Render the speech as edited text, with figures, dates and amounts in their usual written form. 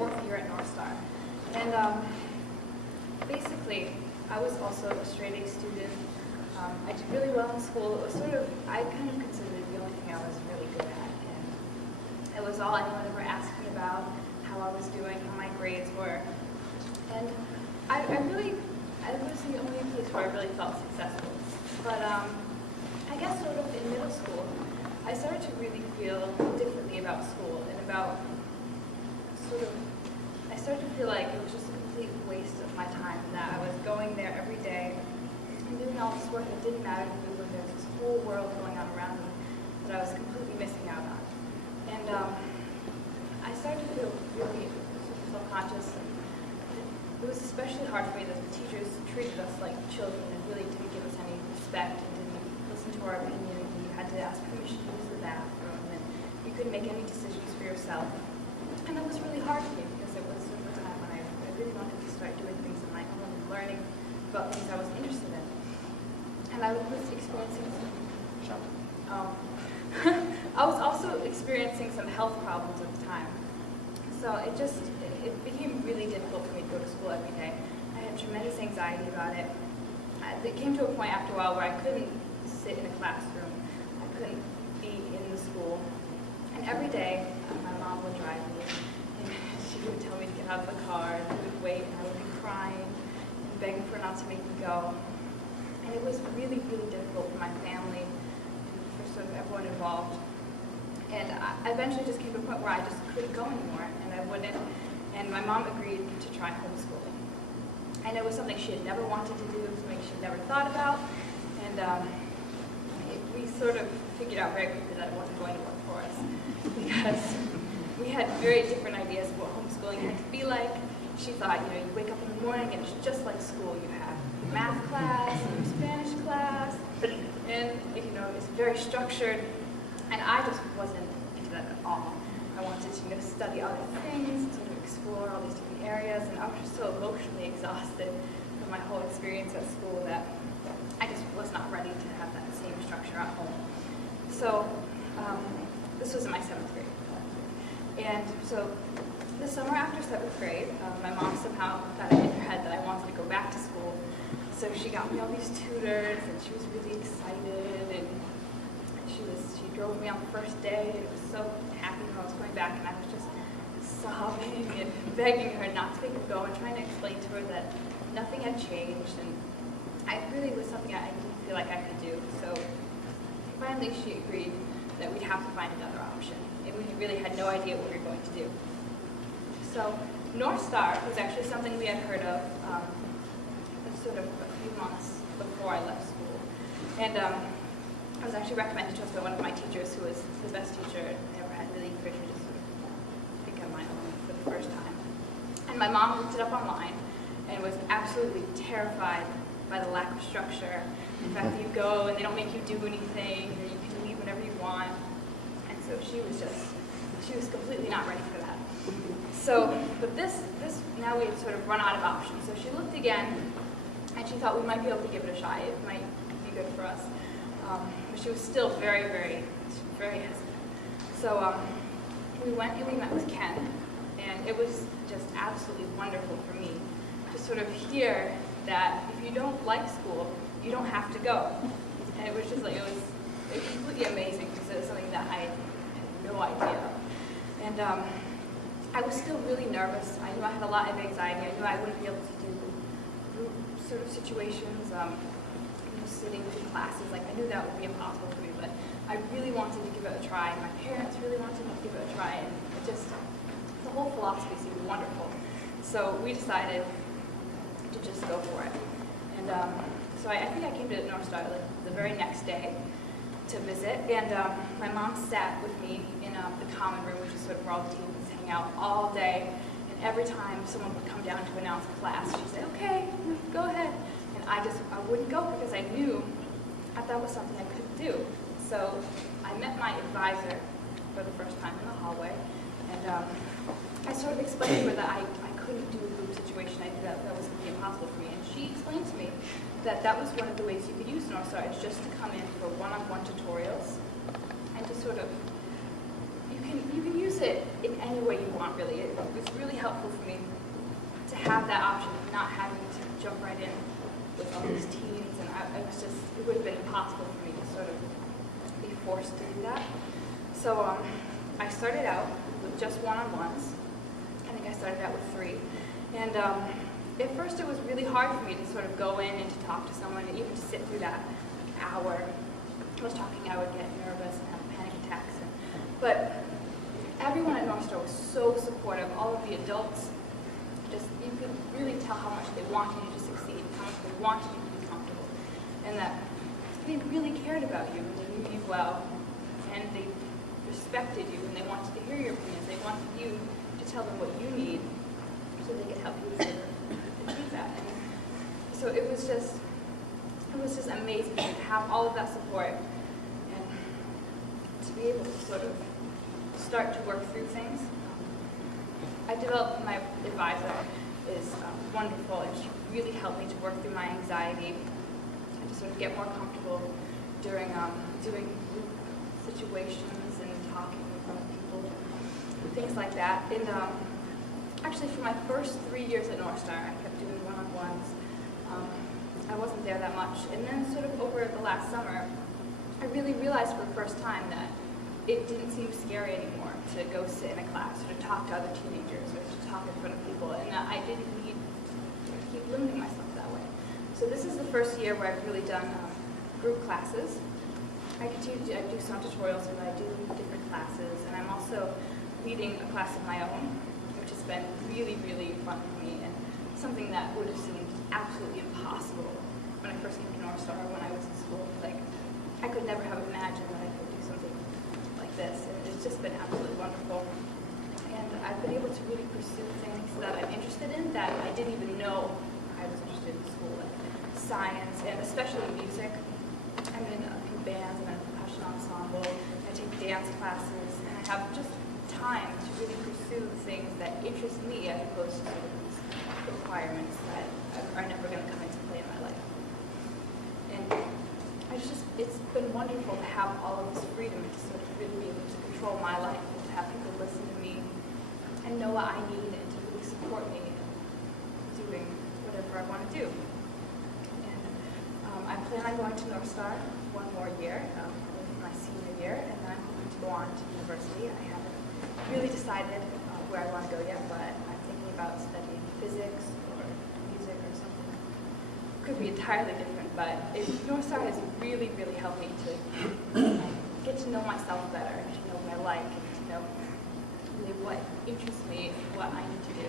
fourth year at North Star. And basically, I was also a straight A student. I did really well in school. It was sort of, I kind of considered it the only thing I was really good at. And it was all anyone ever asked me about, how I was doing, how my grades were. And I was the only place where I really felt successful. But I guess sort of in middle school, I started to really feel differently about school and about I started to feel like it was just a complete waste of my time, that I was going there every day and doing all this work that didn't matter to me when there's this whole world going on around me that I was completely missing out on. And I started to feel really self-conscious. It was especially hard for me that the teachers treated us like children and really didn't give us any respect and didn't listen to our opinion. And you had to ask permission to use the bathroom, and you couldn't make any decisions for yourself. And it was really hard for me because it was sort of a time when I really wanted to start doing things on my own and learning about things I was interested in. And I was experiencing I was also experiencing some health problems at the time. So it became really difficult for me to go to school every day. I had tremendous anxiety about it. It came to a point after a while where I couldn't sit in a classroom. I couldn't be in the school. And every day, my mom would drive me, and she would tell me to get out of the car, and we would wait, and I would be crying and begging for her not to make me go. And it was really, really difficult for my family and for sort of everyone involved. And I eventually just came to a point where I just couldn't go anymore, and I wouldn't. And my mom agreed to try homeschooling. And it was something she had never wanted to do, something she had never thought about. And we sort of figured out very quickly that it wasn't going to work for us, because we had very different ideas of what homeschooling had to be like. She thought, you wake up in the morning and it's just like school. You have math class and Spanish class, and it's very structured. And I just wasn't into that at all. I wanted to study other things, to explore all these different areas, and I was just so emotionally exhausted from my whole experience at school that I just was not ready to have that same structure at home. So this was in my 7th grade. And so the summer after 7th grade, my mom somehow got it in her head that I wanted to go back to school. So she got me all these tutors, and she was really excited, and she drove me on the first day, and I was so happy when I was going back, and I was just sobbing and begging her not to make me go and trying to explain to her that nothing had changed, and it really was something I didn't feel like I could do. So finally she agreed that we'd have to find another option, and we really had no idea what we were going to do. So North Star was actually something we had heard of sort of a few months before I left school. And I was actually recommended to us by one of my teachers, who was the best teacher I ever had, really encouraged me to sort of think on my own for the first time. And my mom looked it up online and was absolutely terrified by the lack of structure. In fact, you go and they don't make you do anything, or you can leave whenever you want. And so she was completely not ready for that. So, but now we had sort of run out of options. So she looked again, and she thought we might be able to give it a try. It might be good for us. But she was still very, very, very hesitant. So we went and we met with Ken, and it was just absolutely wonderful for me to sort of hear that if you don't like school, you don't have to go. And it was just like, it was completely amazing, because it was something that I had no idea of. And I was still really nervous. I knew I had a lot of anxiety. I knew I wouldn't be able to do group sort of situations, sitting through classes. Like, I knew that would be impossible for me, but I really wanted to give it a try. My parents really wanted me to give it a try, and the whole philosophy seemed wonderful. So we decided to just go for it. And so I think I came to North Star like the very next day to visit, and my mom sat with me in the common room, which is sort of where all the teens hang out all day. And every time someone would come down to announce a class, she'd say, "Okay, go ahead." And I wouldn't go, because I knew that was something I couldn't do. So I met my advisor for the first time in the hallway, and I sort of explained to her that I couldn't do a group situation. I knew that was going to be impossible for me. And she explained to me that was one of the ways you could use North Star, is just to come in for one-on-one tutorials, and to sort of, you can use it in any way you want, really. It was really helpful for me to have that option of not having to jump right in with all these teens, and it would have been impossible for me to sort of be forced to do that. So I started out with just one-on-ones. I think I started out with 3. And at first it was really hard for me to sort of go in and to talk to someone, and even to sit through that hour. I was talking, I would get nervous and have panic attacks. But everyone at North Star was so supportive. All of the adults, you could really tell how much they wanted you to succeed, how much they wanted you to be comfortable, and that they really cared about you, and they knew you well, and they respected you, and they wanted to hear your opinions. They wanted you to tell them what you need so they could help you sort of achieve that. And so it was just amazing to have all of that support and to be able to sort of start to work through things. I developed, my advisor is wonderful, and she really helped me to work through my anxiety and to sort of get more comfortable during doing group situations and talking in front of people, things like that. And actually, for my first 3 years at North Star, I kept doing one-on-ones. I wasn't there that much. And then sort of over the last summer, I really realized for the first time that it didn't seem scary anymore to go sit in a class or to talk to other teenagers or to talk in front of people, and that I didn't need to keep limiting myself that way. So this is the first year where I've really done group classes. I do some tutorials, and I do different classes, and I'm also leading a class of my own, which has been really, really fun for me, and something that would have seemed absolutely impossible when I first came to North Star, when I was in school. Like, I could never have imagined that I could do something like this, and it's just been absolutely wonderful. And I've been able to really pursue things that I'm interested in that I didn't even know I was interested in school, like science, and especially music. I'm in a few bands, and I'm in a percussion ensemble. I take dance classes, and I have just time to really pursue things that interest me, as opposed to sort of these requirements that are never going to come into play in my life. And it's been wonderful to have all of this freedom to sort of really be able to control my life, and to have people listen to me and know what I need, and to really support me in doing whatever I want to do. And I plan on going to North Star one more year, my senior year, and then I'm hoping to go on to university. I haven't really decided where I want to go yet, but I'm thinking about studying physics or music or something. Could be entirely different, but North Star has really, really helped me to get to know myself better, and to know what I like, and to know really what interests me and what I need to do.